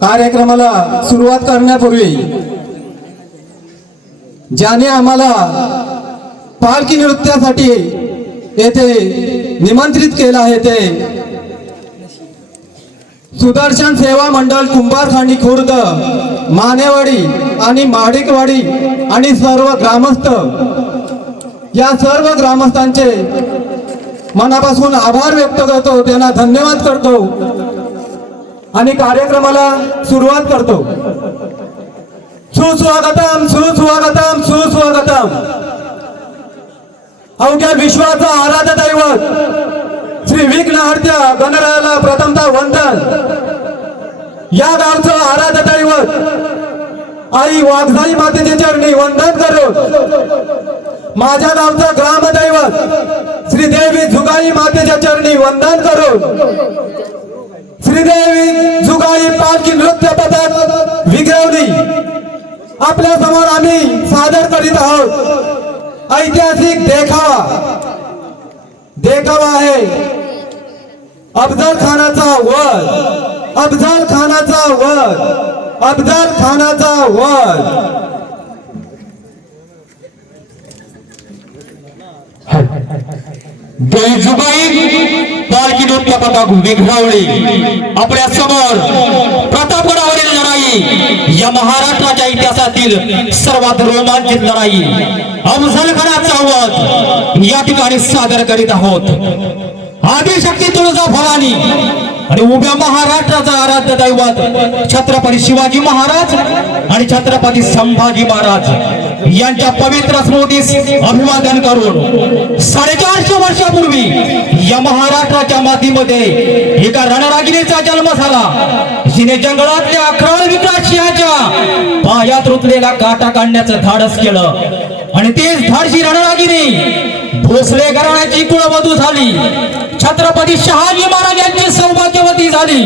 कार्यक्रमाला सुरुवात करण्यापूर्वी ज्याने आम्हाला पालखी नृत्यासाठी येथे निमंत्रित केलं आहे ते सुदर्शन सेवा मंडळ कुंभारखांडी खुर्द मानेवाडी आणि माडिकवाडी आणि सर्व ग्रामस्थ या सर्व ग्रामस्थांचे मनापासून आभार व्यक्त करतो. त्यांना धन्यवाद करतो. आणि कार्यक्रमाला सुरुवात करतो. सुस्वागतम सुस्वागतम सुस्वागतम. अवघ्या विश्वाचा आराध्य दैवत श्री विघ्नहर्त्या गणरायाला प्रथमता वंदन. या गावचं आराध्य दैवत आई वाघजाई मातेचे चरणी वंदन करो माझ्या गावचं ग्रामदैवत श्रीदेवी झुगाई मातेच्या चरणी वंदन करो श्रीदेवी जुगाई पालखी नृत्य पथक विग्रवली आपल्यासमोर आम्ही सादर करीत आहोत. ऐतिहासिक देखावा. देखावा आहे. अफजल खानाचा वध. अफजल खानाचा वध. अफजल खानाचा वध देजुबाई पालखी नृत्य पताक विघ्रावली आपल्यासमोर प्रतापगडावरील लढाई. या महाराष्ट्राच्या इतिहासातील सर्वात रोमांचित लढाई. अफजलखानाचा वध या ठिकाणी सादर करीत आहोत. आदिशक्ती तुळजा भवानी आणि उभ्या महाराष्ट्राचा आराध्य दैवत छत्रपती शिवाजी महाराज आणि छत्रपती संभाजी महाराज यांच्या पवित्र स्मृतीस अभिवादन करून साडेचारशे वर्षापूर्वी या महाराष्ट्राच्या मातीमध्ये एका रणरागिणीचा जन्म झाला. जिने जंगलातल्या अकराळ विकास सिंहाच्या पायात रुतलेला काटा काढण्याचं धाडस केलं. आणि तेच धाडशी रणरागिनी भोसले घराण्याची कुळवधू झाली. छत्रपती शहाजी महाराज यांची सौभाग्यवती झाली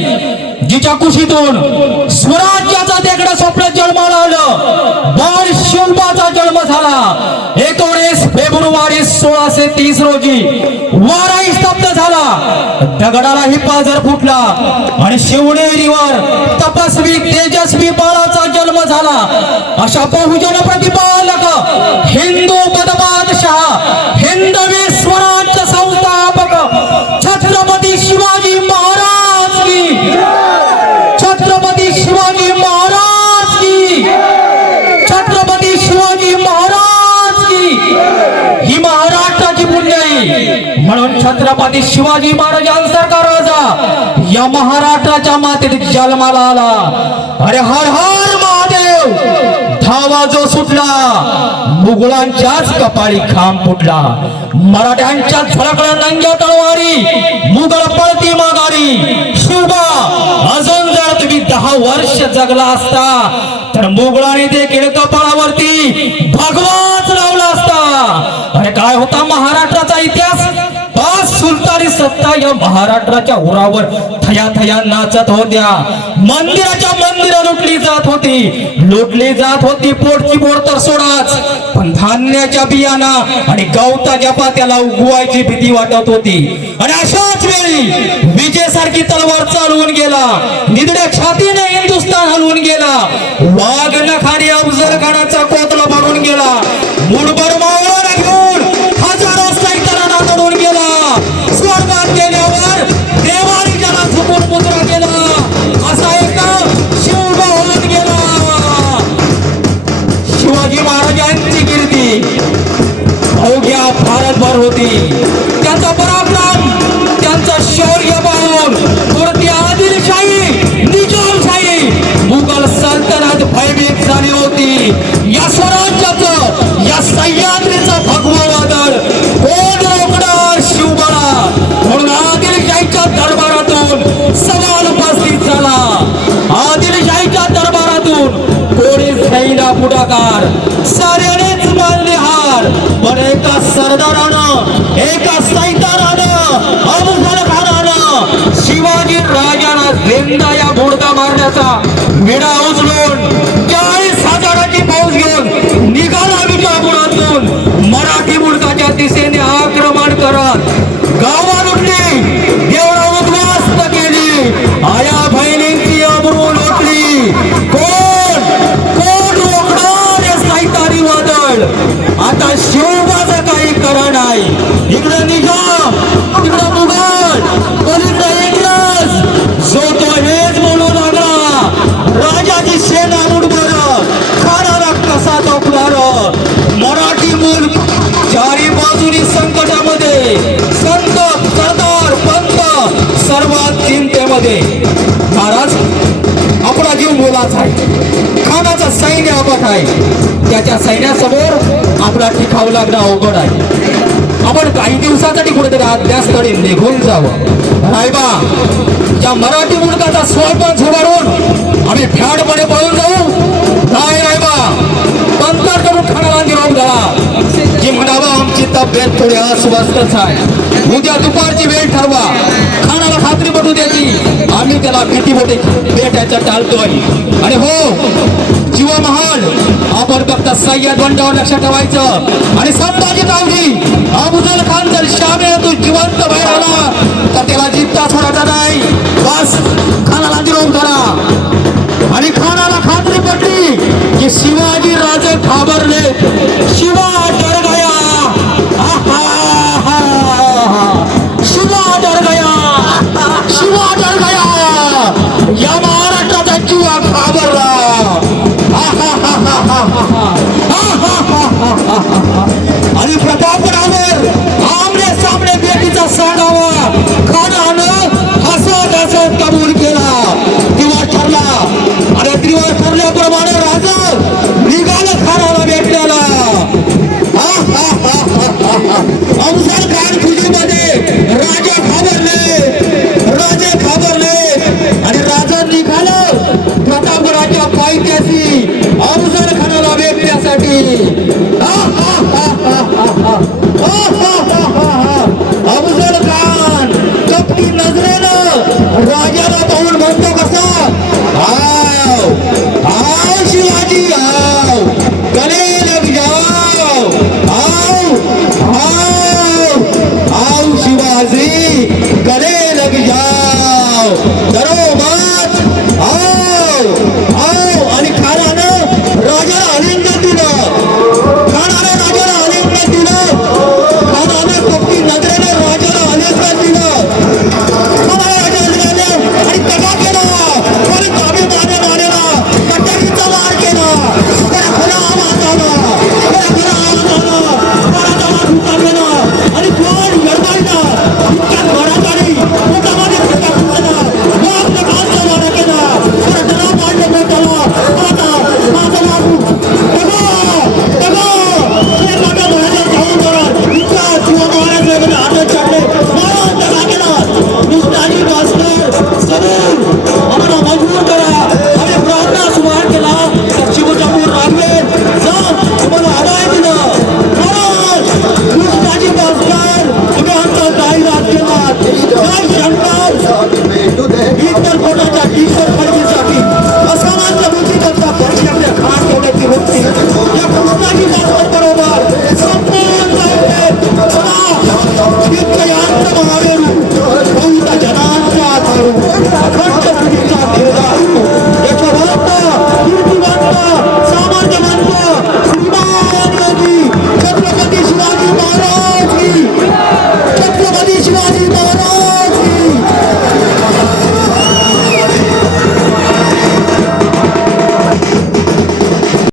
जिच्या कुशीतून स्वराज्याचा देगडा स्वप्न जन्माला आलं बाळ शिवबाचा जन्म झाला. एकोणीस फेब्रुवारी सोळाशे तीस रोजी वाराही स्तब्ध झाला. दगडालाही पाझर फुटला आणि शिवनेरीवर तपस्वी तेजस्वी बाळाचा जन्म झाला. अशा बहुजन महाराज की. ही महाराष्ट्राची पुण्याई म्हणून छत्रपती शिवाजी महाराजांसारखा राजा या महाराष्ट्राच्या मातीत जन्माला आला. अरे हर हर महादेव धावा जो सुटला मुघलांच्याच कपाळी खांब फुटला. मराठ्यांच्या झळकल्या नंग्या तळवारी मुघल पळती माघारी. शिवबा अजून जर तुम्ही दहा वर्ष जगला असता तर मुघलांनी देखील कपाळावरती भगवाच लावला असता. अरे काय होता महाराष्ट्राचा इतिहास? या महाराष्ट्राच्या उरावर थया थया नाचत होत्या. मंदिराच्या मंदिर लुटली जात होती. लुटली जात होती पोटची पोट तर सोडाच. पण धान्याच्या बियाणा आणि गवताच्या पात्याला उगवायची भीती वाटत होती. आणि अशाच वेळी विजयसारखी तलवार चालवून गेला. निधड्या छातीने हिंदुस्थान हलवून गेला. वाघ नखाने अफजल खानाचा कोतला भरून गेला. मुडबर मावळा पुढाकार. साऱ्यानेच मानले हार पण एका सरदारानं एका सैतानानं अफजल खानानं शिवाजी राजाला जिंदा या घोडका मारण्याचा विडा उचलून चाळीस हजाराची फौज घेऊन निघाला विजापुरातून मराठी मुलकाच्या दिशेने आक्रमण करत इकडं निजाम तिकडं मुघल पलीकडे इंग्रज जो तो हेच बोलू राजाची सेना उडणार खाणारा कसा तोपणार मराठी मूल चारी बाजूनी संकटामध्ये. संत सरदार पंत सर्वात चिंतेमध्ये. आपला जीव मुलाच आहे. खानाचा सैन्य आपत आहे. त्याच्या सैन्यासमोर आपला टिकाव लागणं अवघड आहे. आपण काही दिवसासाठी कुठेतरी अभ्यासकडे निघून जावं. रायबा या मराठी मुलगाचा स्वयंपाक झुगारून आम्ही फॅडपणे पळून जाऊ. नाही रायबा पंतर करून खाणारा निरोप झाला की म्हणावं आमची तब्येत थोडी अस्वस्थच आहे. उद्या दुपारची वेळ ठरवा. खाणाला खात्री पटू द्यायची. आम्ही त्याला भीती मोठी भेटायचं टाळतोय. आणि हो आपला सय्यद बंडावर लक्ष ठेवायचं. आणि संताजी तावडी अफजल खान जर शामे तू जिवंत बाहेर आला तर त्याला जिंकता सोडायचा नाही. बस खानाला निरोप धरा. आणि खानाला खात्री पडली की शिवाजी राजे घाबरले. शिवा डर गया शिवा डर गया शिवा डर गया या महाराष्ट्राचा जीवा घाबर Amen.